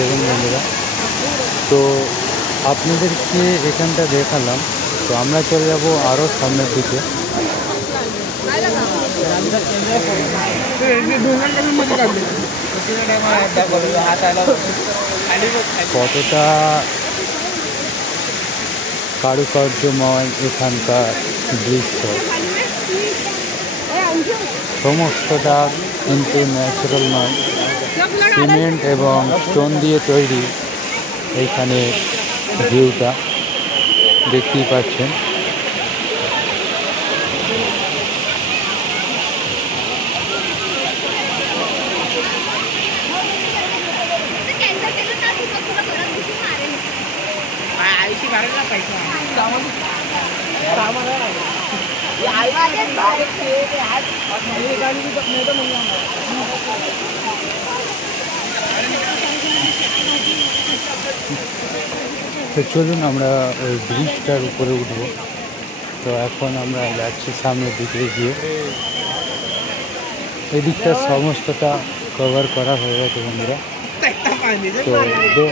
দেখুন বন্ধুরা। তো আপনাদেরকে এখানটা দেখালাম, তো আমরা চলে যাব আরও সামনের দিকে। কতটা কারুকার্যময় এখানকার দৃশ্য, সমস্তটা কিন্তু ন্যাচারাল নয়, সিমেন্ট এবং স্টোন দিয়ে তৈরি। এইখানে ভিউটা দেখতেই পাচ্ছেন। তো চলুন আমরা ওই ব্রিজটার উপরে উঠবো। তো এখন আমরা যাচ্ছি সামনের দিকে গিয়ে। এদিকটা সমস্তটা কভার করা হয়ে গেছে বন্ধুরা। তো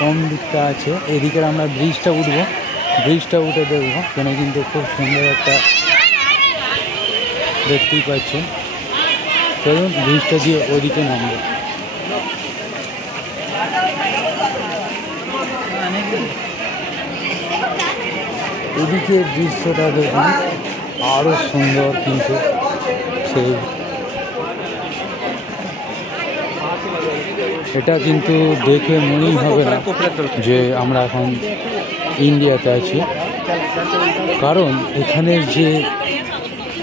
কম দিকটা আছে, এদিকে আমরা ব্রিজটা উঠবো, ব্রিজটা উঠে দেখবো। এখানে কিন্তু খুব সুন্দর একটা দেখতেই পাচ্ছেন। চলুন ব্রিজটা দিয়ে ওদিকে নামবো। এদিকে দৃশ্যটা দেখুন, আরও সুন্দর। কিন্তু সেই এটা কিন্তু দেখে মনেই হবে না যে আমরা এখন ইন্ডিয়াতে আছি, কারণ এখানের যে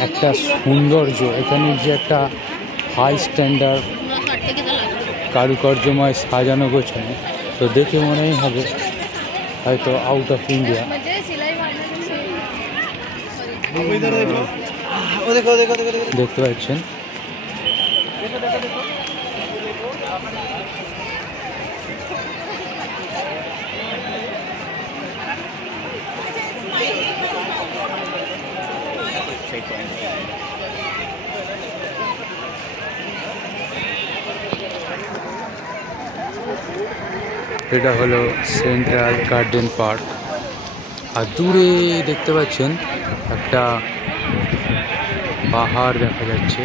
একটা সৌন্দর্য, এখানের যে একটা হাই স্ট্যান্ডার্ড কারুকার্যময় সাজানো গোছানো, তো দেখে মনেই হবে হয়তো আউট অফ ইন্ডিয়া। দেখতে পাচ্ছেন এটা হলো সেন্ট্রাল গার্ডেন পার্ক। আর দূরে দেখতে পাচ্ছেন একটা পাহাড় দেখা যাচ্ছে।